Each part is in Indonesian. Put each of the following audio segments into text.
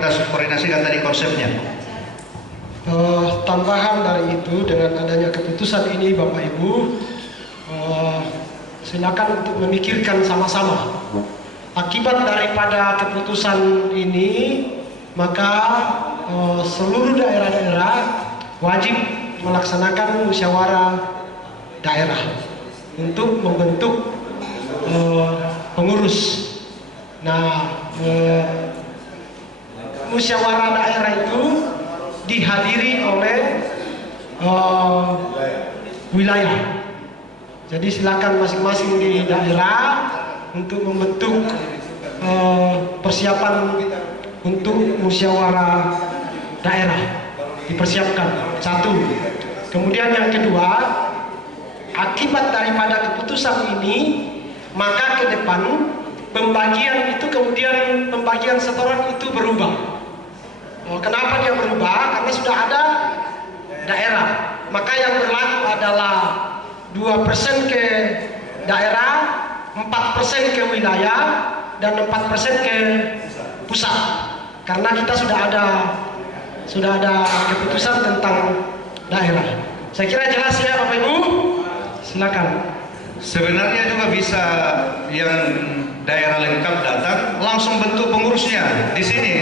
kita koordinasikan tadi konsepnya. Tambahan dari itu, dengan adanya keputusan ini Bapak Ibu, silakan untuk memikirkan sama-sama. Akibat daripada keputusan ini, maka seluruh daerah-daerah wajib melaksanakan musyawarah daerah untuk membentuk pengurus. Nah, musyawarah daerah itu dihadiri oleh wilayah. Jadi silakan masing-masing di daerah untuk membentuk persiapan untuk musyawarah daerah, dipersiapkan. Satu. Kemudian yang kedua, akibat daripada keputusan ini, maka ke depan pembagian itu, kemudian pembagian setoran itu berubah. Kenapa dia berubah? Karena sudah ada daerah. Maka yang berlaku adalah 2% ke daerah, 4% ke wilayah, dan 4% ke pusat. Karena kita sudah ada keputusan tentang daerah. Saya kira jelas ya Bapak Ibu. Silakan. Sebenarnya juga bisa yang daerah lengkap datang langsung bentuk pengurusnya di sini,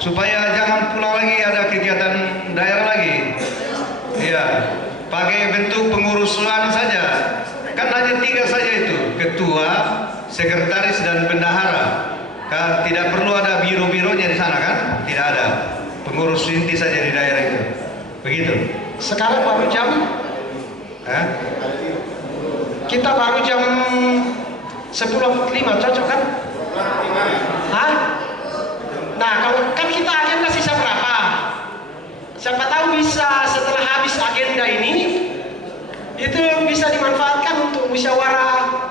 supaya jangan pula lagi ada kegiatan daerah lagi. Iya, pakai bentuk pengurusan saja. Kan hanya 3 saja itu, ketua, sekretaris, dan bendahara. Tidak perlu ada biro-bironya di sana kan? Tidak ada. Pengurus inti saja di daerah itu. Begitu. Sekarang baru jam kita baru jam 10.05, cocok kan? Hah? Nah, kalau kan kita agenda sisa berapa? Siapa tahu bisa setelah habis agenda ini, itu bisa dimanfaatkan untuk musyawarah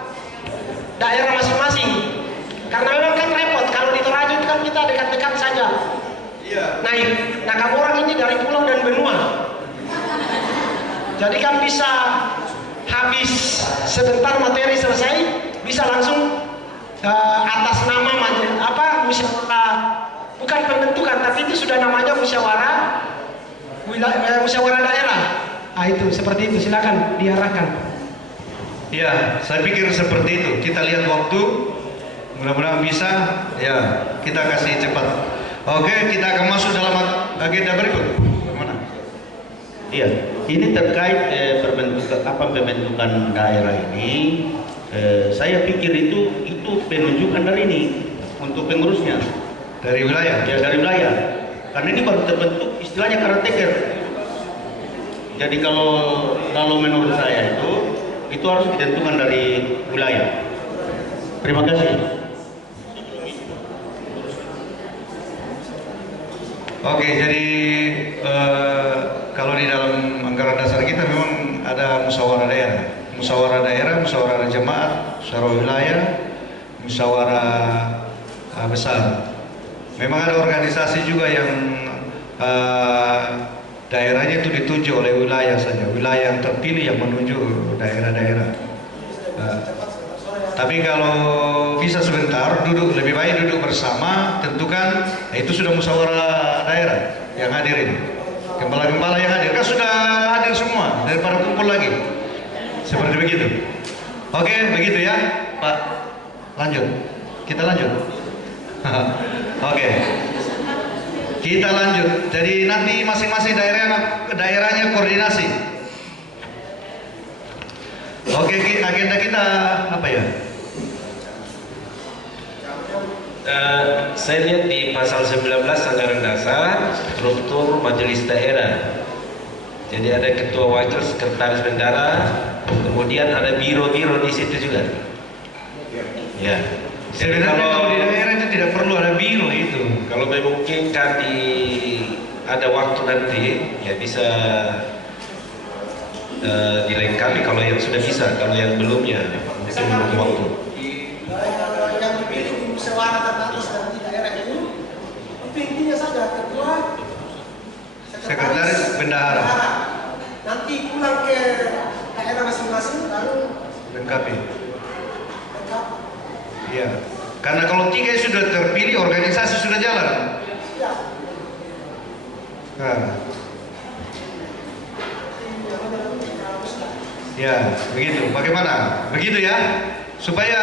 daerah masing-masing. Karena memang kan repot, kalau di Toraja itu kan kita dekat-dekat saja. Naik. Nah, kamu orang ini dari pulau dan benua. Jadi kan bisa habis sebentar materi selesai, bisa langsung atas nama musyawarah, bukan pembentukan, tapi itu sudah namanya musyawarah musyawarah daerah. Nah itu seperti itu, silakan diarahkan. Ya, saya pikir seperti itu. Kita lihat waktu, mudah-mudahan bisa. Ya, kita kasih cepat. Oke, kita akan masuk dalam agenda berikut. Mana? Iya, ini terkait pembentukan daerah ini. Saya pikir itu penunjukan dari ini untuk pengurusnya Dari wilayah. ya, dari wilayah. Karena ini baru terbentuk istilahnya caretaker. Jadi kalau menurut saya itu harus ditentukan dari wilayah. Terima kasih. Oke, jadi kalau di dalam anggaran dasar kita memang ada musyawarah daerah, musyawarah jemaat, musyawarah wilayah, musyawarah besar. Memang ada organisasi juga yang daerahnya itu dituju oleh wilayah saja, wilayah yang terpilih yang menuju daerah-daerah. Tapi kalau bisa sebentar lebih baik duduk bersama, tentukan. Itu sudah musyawarah daerah yang hadirin, gembala-gembala yang hadir kan sudah hadir semua, daripada kumpul lagi seperti begitu. Oke, begitu ya Pak. Lanjut, kita lanjut. Oke, kita lanjut. Jadi nanti masing-masing daerahnya koordinasi. Oke, agenda kita apa ya? Saya lihat di pasal 19 anggaran dasar struktur majelis daerah. Jadi ada ketua wakil, sekretaris bendara, kemudian ada biro-biro di situ juga. Ya. Jadi Sebenarnya kalau di daerah itu tidak perlu ada biro itu. kalau memungkinkan ada waktu nanti ya bisa dilengkapi kalau yang sudah bisa, kalau yang belumnya mungkin butuh waktu. Yang dipilih di musyawarah terbatas dari daerah itu, intinya saja ketua, Sekretaris bendahara. Nanti pulang ke daerah masing-masing lalu Lengkapi. lengkap. Iya. Karena kalau 3 sudah terpilih, organisasi sudah jalan. Nah. Ya, begitu. Bagaimana? Begitu ya. Supaya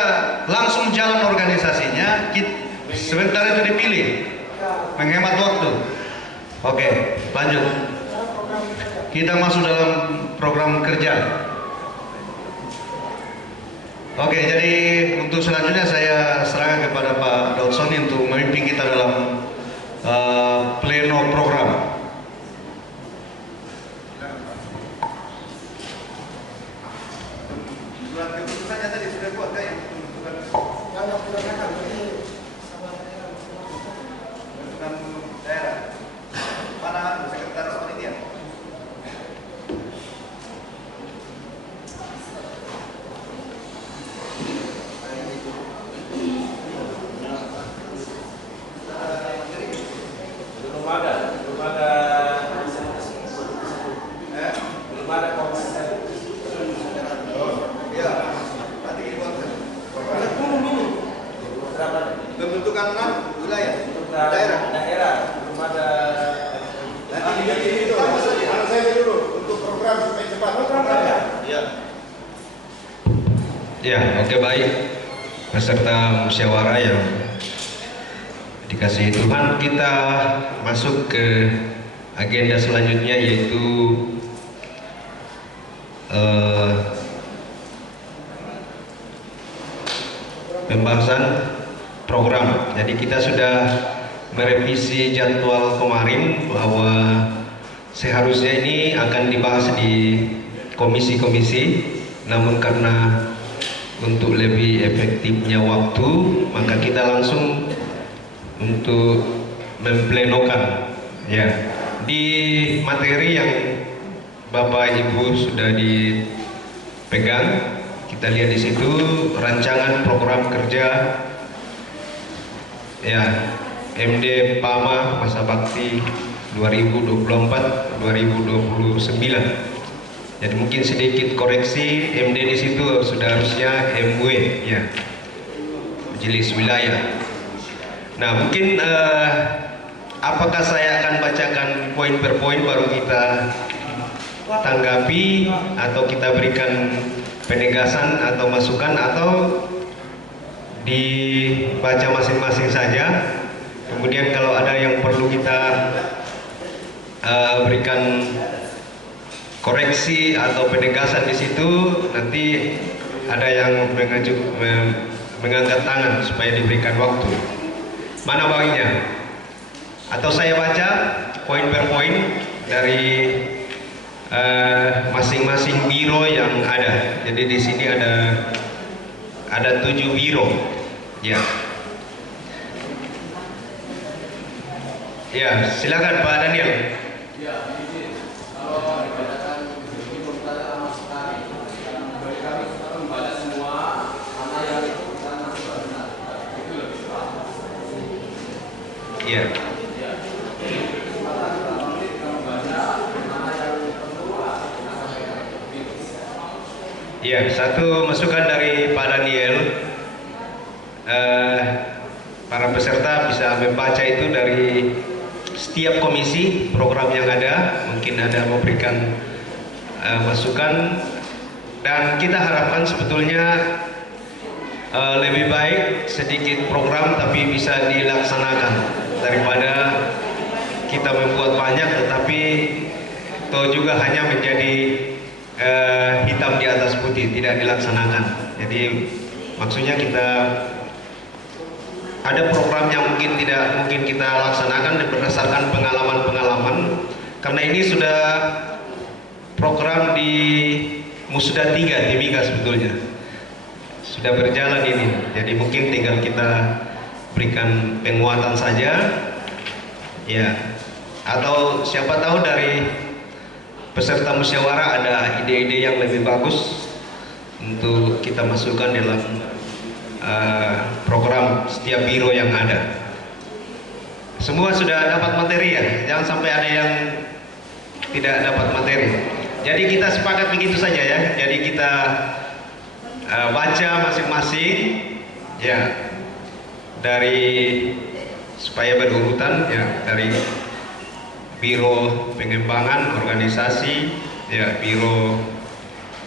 langsung jalan organisasinya, sebentar itu dipilih. Menghemat waktu. Oke, lanjut. Kita masuk dalam program kerja. Oke, jadi untuk selanjutnya saya serahkan kepada Pak Daud Soni untuk memimpin kita dalam pleno program. Pembentukan wilayah daerah belum ada. Nanti itu anak saya dulu untuk program supaya cepat. Ya. Ya, oke, baik. Peserta musyawarah yang dikasihi Tuhan, kita masuk ke agenda selanjutnya, yaitu pembahasan program. Jadi kita sudah merevisi jadwal kemarin bahwa seharusnya ini akan dibahas di komisi-komisi, namun karena untuk lebih efektifnya waktu, maka kita langsung untuk memplenokan ya di materi yang Bapak Ibu sudah dipegang. Kita lihat di situ rancangan program kerja ya MD PAMA Masa Bakti 2024-2029. Jadi mungkin sedikit koreksi, MD di situ harusnya MW ya, Majelis Wilayah. Nah, mungkin apakah saya akan bacakan poin per poin baru kita tanggapi, atau kita berikan penegasan atau masukan, atau dibaca masing-masing saja. Kemudian kalau ada yang perlu kita berikan koreksi atau penegasan di situ, nanti ada yang mengangkat tangan supaya diberikan waktu. Mana baginya? Atau saya baca poin per poin dari masing-masing biro yang ada. Jadi di sini ada 7 biro, ya. Ya, silakan Pak Daniel. Ya, ini kalau dikatakan ini berkata sama sekali, bagi kami kita membaca semua mana yang itu kita masuk benar, itu lebih cepat. Iya. Ya, satu masukan dari Pak Daniel. Para peserta bisa membaca itu dari setiap komisi program yang ada, mungkin ada memberikan masukan, dan kita harapkan sebetulnya lebih baik sedikit program tapi bisa dilaksanakan daripada kita membuat banyak tetapi itu juga hanya menjadi hitam di atas putih, tidak dilaksanakan. Jadi maksudnya kita ada program yang mungkin tidak mungkin kita laksanakan berdasarkan pengalaman-pengalaman, karena ini sudah program di Musda 3 Timika sebetulnya sudah berjalan ini, jadi mungkin tinggal kita berikan penguatan saja ya, atau siapa tahu dari peserta musyawarah ada ide-ide yang lebih bagus untuk kita masukkan dalam program setiap biro yang ada. Semua sudah dapat materi ya, jangan sampai ada yang tidak dapat materi. Jadi kita sepakat begitu saja ya. Jadi kita baca masing-masing ya, dari supaya berurutan ya, dari Biro Pengembangan Organisasi, ya, Biro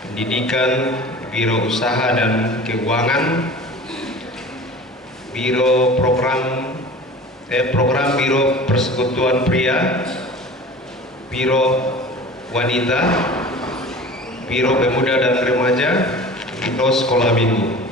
Pendidikan, Biro Usaha dan Keuangan, Biro Program Biro Persekutuan Pria, Biro Wanita, Biro Pemuda dan Remaja, Biro Sekolah Minggu.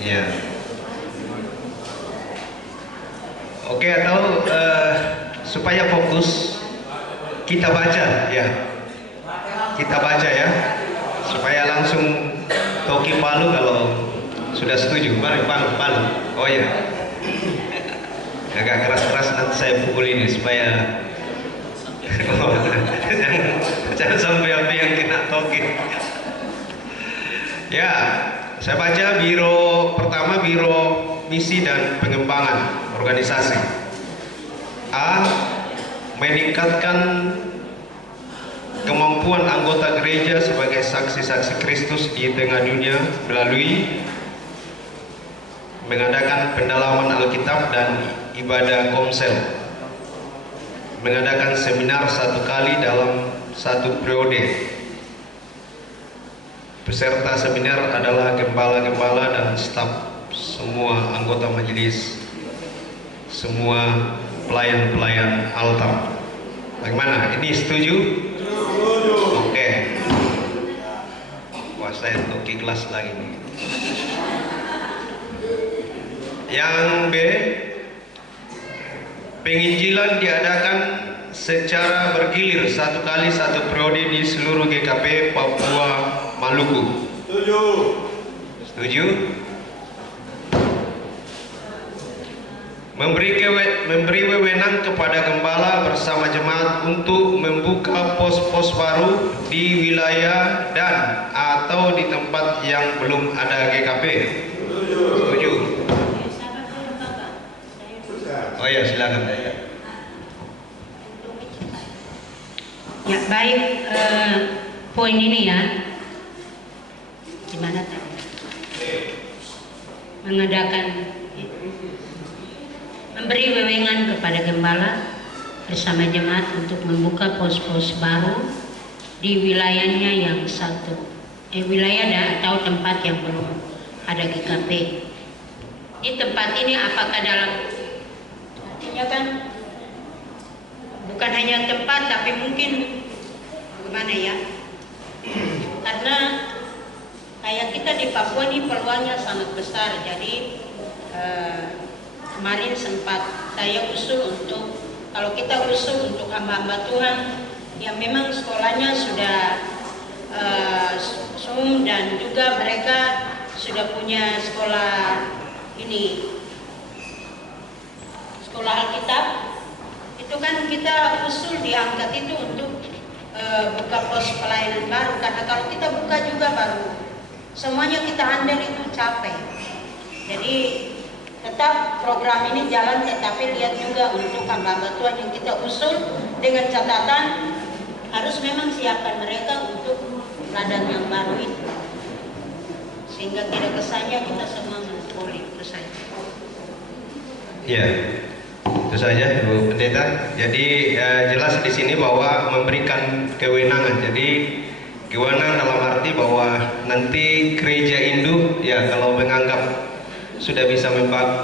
Ya. Oke, atau supaya fokus kita baca, ya. Kita baca ya, supaya langsung toki palu kalau sudah setuju. Mari palu. Oh ya. Agak keras-keras nanti saya pukul ini supaya jangan sampai apa yang kena toki. Ya. Saya baca pertama Biro Misi dan Pengembangan Organisasi. A. Meningkatkan kemampuan anggota gereja sebagai saksi-saksi Kristus di tengah dunia melalui mengadakan pendalaman Alkitab dan ibadah komsel, mengadakan seminar 1 kali dalam 1 periode. Peserta seminar adalah gembala-gembala dan staf semua anggota majelis, semua pelayan-pelayan altar. Bagaimana? Ini setuju? Setuju. Oke. Wah, saya untuk kelas lagi nih. Yang B, penginjilan diadakan secara bergilir 1 kali 1 periode di seluruh GKP Papua Maluku. Setuju. Setuju. Memberi wewenang kepada gembala bersama jemaat untuk membuka pos-pos baru di wilayah dan atau di tempat yang belum ada GKP. Setuju. Oh ya, silakan. Ya, baik, poin ini ya. Gimana tadi? Mengadakan memberi wewenang kepada gembala bersama jemaat untuk membuka pos-pos baru di wilayahnya yang wilayah atau tempat yang belum ada GKP. Di tempat ini apakah dalam artinya kan bukan hanya tempat tapi mungkin gimana ya? Karena kayak kita di Papua ini peluangnya sangat besar. Jadi kemarin sempat saya usul untuk, kalau kita usul untuk hamba-hamba Tuhan yang memang sekolahnya sudah sum dan juga mereka sudah punya sekolah ini, sekolah Alkitab, itu kan kita usul diangkat itu untuk buka pos pelayanan baru. Karena kalau kita buka juga baru semuanya kita handle itu capek. Jadi tetap program ini jalan, tetapi lihat juga untuk hamba-hamba Tuhan yang kita usul dengan catatan harus memang siapkan mereka untuk ladang yang baru itu, sehingga tidak kesannya kita semua monopoli. Itu saja. Ya, itu saja Bu Pendeta. Jadi jelas di sini bahwa memberikan kewenangan. Jadi kewenangan dalam arti bahwa nanti gereja induk ya kalau menganggap sudah bisa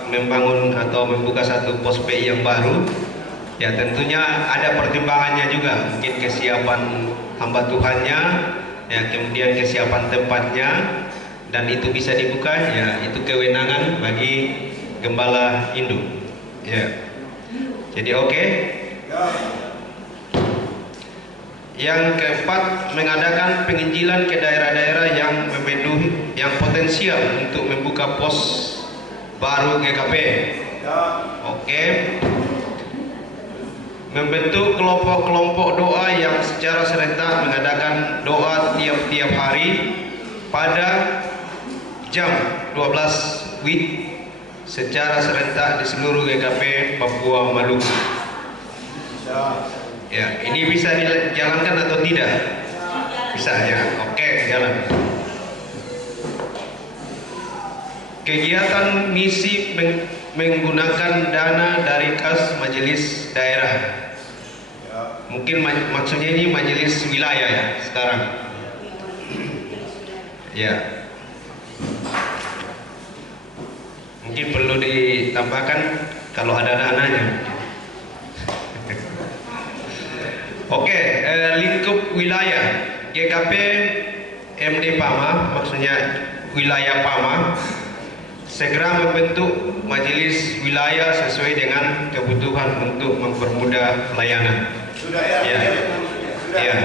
membangun atau membuka satu pos PI yang baru, ya tentunya ada pertimbangannya juga, mungkin kesiapan hamba Tuhannya, ya kemudian kesiapan tempatnya, dan itu bisa dibuka, ya itu kewenangan bagi gembala induk, ya. Jadi oke. Yang keempat, mengadakan penginjilan ke daerah-daerah yang memenuhi, yang potensial untuk membuka pos baru GKP. Oke. Membentuk kelompok-kelompok doa yang secara serentak mengadakan doa tiap-tiap hari pada jam 12 WIB secara serentak di seluruh GKP Papua Maluku. Ya, ini bisa dijalankan atau tidak? Bisa ya, oke, jalan. Kegiatan misi menggunakan dana dari kas majelis daerah. Mungkin maksudnya ini majelis wilayah ya sekarang. Ya. Mungkin perlu ditambahkan kalau ada dananya. Oke, lingkup wilayah GKP MD Pama, maksudnya wilayah Pama, segera membentuk majelis wilayah sesuai dengan kebutuhan untuk mempermudah pelayanan. Sudah ya? Ya, Sudah. ya.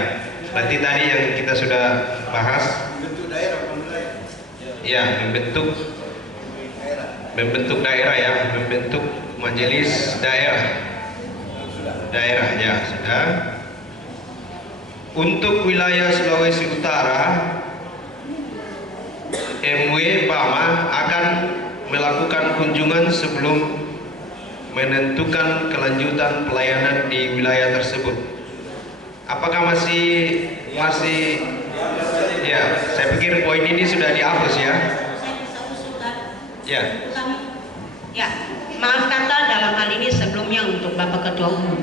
Nanti tadi yang kita sudah bahas. Bentuk daerah pemulai. Ya, membentuk daerah ya, membentuk majelis daerah. Daerah ya sudah. Untuk wilayah Sulawesi Utara, MW Pama akan melakukan kunjungan sebelum menentukan kelanjutan pelayanan di wilayah tersebut. Apakah masih ya, saya pikir poin ini sudah dihapus ya. Saya bisa usulkan. Ya. Ya, maaf kata dalam hal ini sebelumnya untuk Bapak Ketua Umum.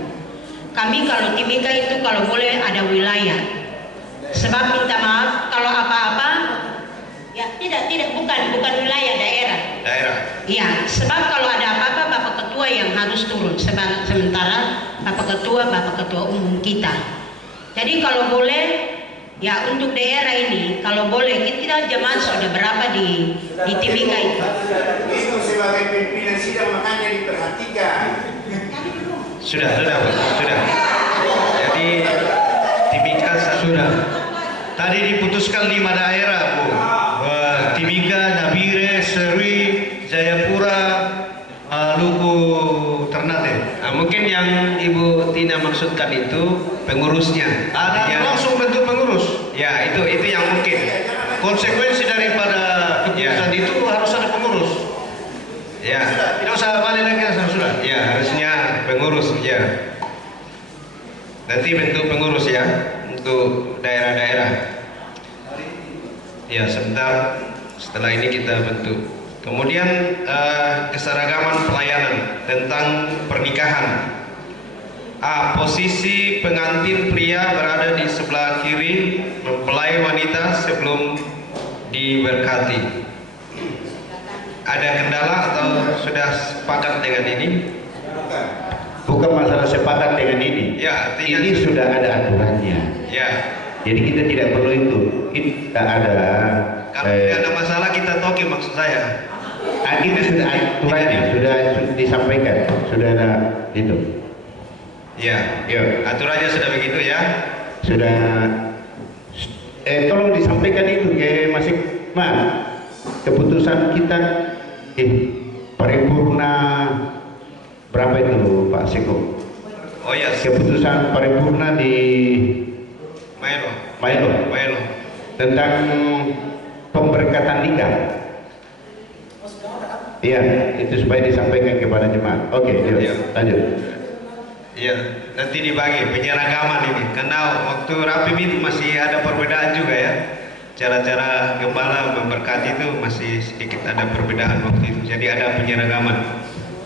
Kami kalau Timika itu kalau boleh ada wilayah. Sebab minta maaf kalau apa-apa ya tidak bukan wilayah daerah. Daerah. Iya, sebab kalau ada apa-apa Bapak Ketua yang harus turun. Sementara Bapak Ketua Umum kita. Jadi kalau boleh ya untuk daerah ini kalau boleh kita jemaat sudah berapa di Timika itu. Itu sebagai pimpinan sidang makanya diperhatikan. Sudah. Jadi Timika sudah. Tadi diputuskan 5 daerah, Bu. Timika, Nabire, Serui, Jayapura, Luku, Ternate. Nah, mungkin yang Ibu Tina maksudkan itu pengurusnya. Ada Yang- langsung bentuk pengurus. Ya, itu yang mungkin. Konsekuensi daripada keputusan itu harus ada pengurus. Ya, Tidak usah balik lagi sudah. ya harusnya pengurus ya. Nanti bentuk pengurus ya untuk daerah-daerah. Ya, setelah ini kita bentuk. Kemudian keseragaman pelayanan tentang pernikahan. Posisi pengantin pria berada di sebelah kiri mempelai wanita sebelum diberkati. Ada kendala atau sudah sepakat dengan ini? Bukan masalah sepakat dengan ini. Ya, artinya Ini sudah ada aturannya. ya. Jadi kita tidak perlu itu. Kita ada. Kalau tidak ada masalah kita toki maksud saya. Ini sudah aturannya, sudah disampaikan, sudah ada itu. Ya, Ya, aturannya sudah begitu ya. sudah. Tolong disampaikan itu ke Mas Iqbal. Keputusan kita paripurna berapa itu Pak Seko? Oh ya, Keputusan paripurna di Maelo. Maelo tentang pemberkatan nikah. Iya, itu supaya disampaikan kepada jemaat. Oke, yuk, Iya. lanjut. Iya, nanti dibagi penyeragaman ini. Karena waktu rapim itu masih ada perbedaan juga ya. Cara-cara gembala memberkati itu masih sedikit ada perbedaan waktu itu. Jadi ada penyeragaman.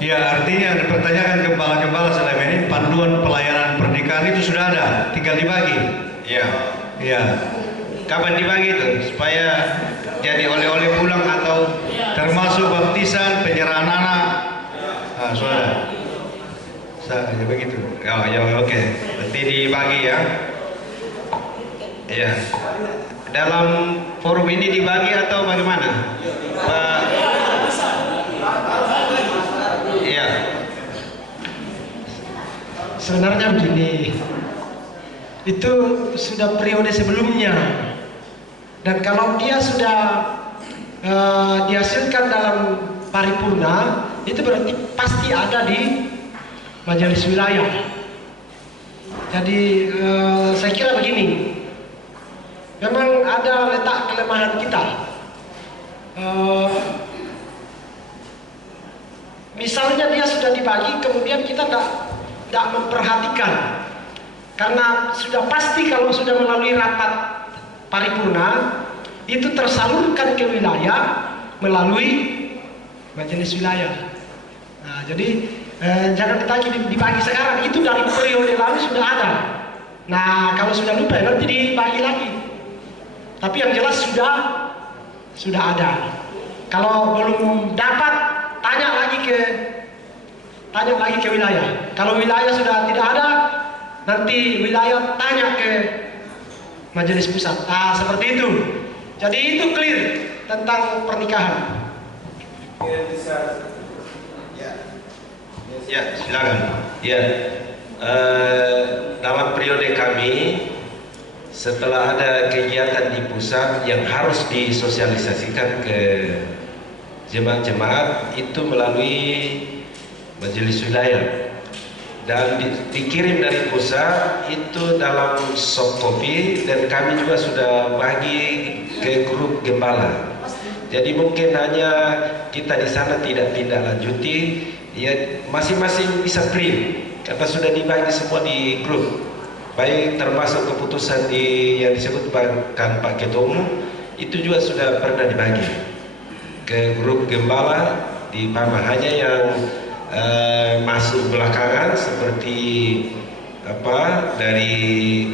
Ya, artinya dipertanyakan gembala-gembala selama ini panduan pelayanan pernikahan itu sudah ada, tinggal dibagi. Ya, Ya, kapan dibagi itu? Supaya jadi oleh-oleh pulang atau termasuk baptisan, penyerahan anak. Saudara. Ya begitu. Ya, oke. Nanti dibagi ya. Ya. Dalam forum ini dibagi atau bagaimana? Pak. Iya. Sebenarnya begini, itu sudah periode sebelumnya, dan kalau dia sudah dihasilkan dalam paripurna, itu berarti pasti ada di majelis wilayah. Jadi saya kira begini, memang ada letak kelemahan kita misalnya dia sudah dibagi, kemudian kita tidak memperhatikan, karena sudah pasti kalau sudah melalui rapat paripurna itu tersalurkan ke wilayah melalui majelis wilayah. Nah, jadi jangan ditagi dibagi sekarang, itu dari periode lalu sudah ada. Nah, kalau sudah lupa nanti dibagi lagi. Tapi yang jelas sudah ada. Kalau belum dapat, tanya lagi ke wilayah. Kalau wilayah sudah tidak ada, nanti wilayah tanya ke majelis pusat. Nah, seperti itu. Jadi itu clear tentang pernikahan. Ya, silakan. Ya, dalam periode kami, setelah ada kegiatan di pusat yang harus disosialisasikan ke jemaat-jemaat itu melalui majelis wilayah dan dikirim dari pusat itu dalam soft copy, dan kami juga sudah bagi ke grup gembala. Jadi mungkin hanya kita di sana tidak tindak lanjuti, ya masing-masing bisa print karena sudah dibagi semua di grup. Baik termasuk keputusan yang disebutkan Pak Ketua Umum itu juga sudah pernah dibagi ke grup gembala di PAMA. Hanya yang masuk belakangan seperti dari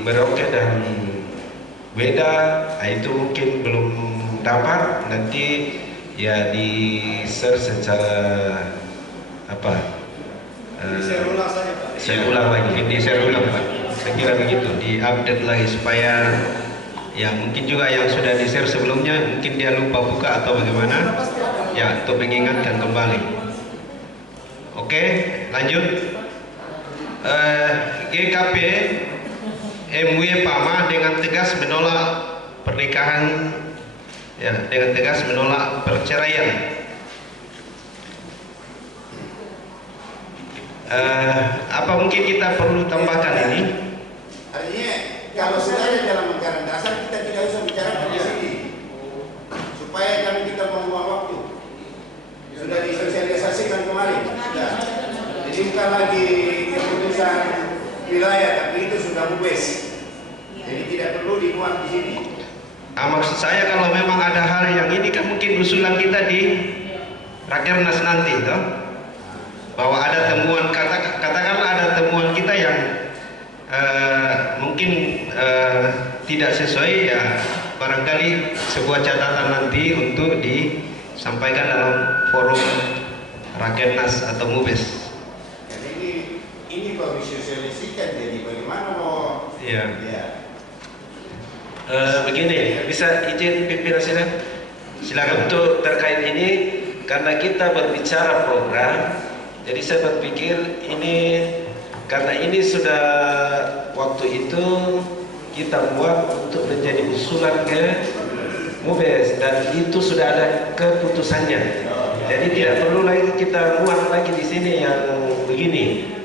Merauke dan Beda, itu mungkin belum dapat, nanti ya di share secara Saya ulang saja, Pak. Saya ulang lagi, saya ulang Pak. Saya kira begitu, diupdate lagi supaya ya mungkin juga yang sudah di-share sebelumnya mungkin dia lupa buka atau bagaimana, ya untuk mengingatkan kembali. Oke, lanjut. GKP MUI PAMA dengan tegas menolak pernikahan, ya dengan tegas menolak perceraian. Apa mungkin kita perlu tambahkan ini? Artinya kalau sudah ada dalam anggaran dasar kita tidak usah bicara di sini, supaya kami kita membuang waktu. Sudah disosialisasikan kemarin. Sudah. Jadi bukan lagi keputusan wilayah, tapi itu sudah mubes. Jadi tidak perlu dimuat di sini. Maksud saya kalau memang ada hal yang ini kan mungkin usulan kita di Rakernas nanti, toh? Bahwa ada temuan, katakanlah ada temuan kita yang mungkin tidak sesuai, ya barangkali sebuah catatan nanti untuk disampaikan dalam forum Rakernas atau Mubes. Jadi ini baru disosialisasikan, jadi bagaimana mau? Iya. Ya. Begini, bisa izin pimpinan silakan untuk terkait ini, karena kita berbicara program. Jadi saya berpikir ini, karena ini sudah waktu itu kita buat untuk menjadi usulan ke Mubes dan itu sudah ada keputusannya. Jadi tidak perlu lagi kita muat lagi di sini yang begini.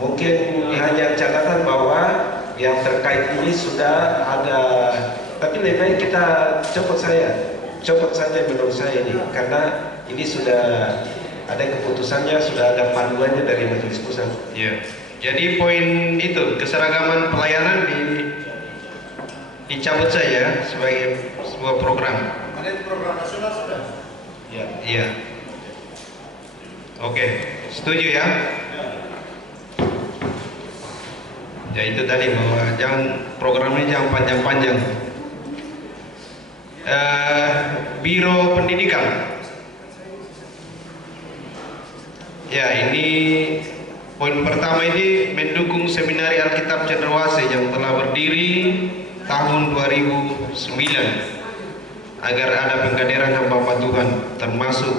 Mungkin hanya catatan bahwa yang terkait ini sudah ada, tapi lebih baik kita copot saja menurut saya ini, karena ini sudah ada keputusannya, sudah ada panduannya dari majelis pusat. Ya. Jadi poin itu keseragaman pelayanan dicabut saja sebagai sebuah program. Ada di program nasional sudah. Ya. Iya. Oke, setuju ya? Ya itu tadi bahwa programnya jangan panjang-panjang. Biro Pendidikan. Ya, ini poin pertama ini mendukung Seminari Alkitab Cendrawasih yang telah berdiri tahun 2009 agar ada pengkaderan hamba Tuhan termasuk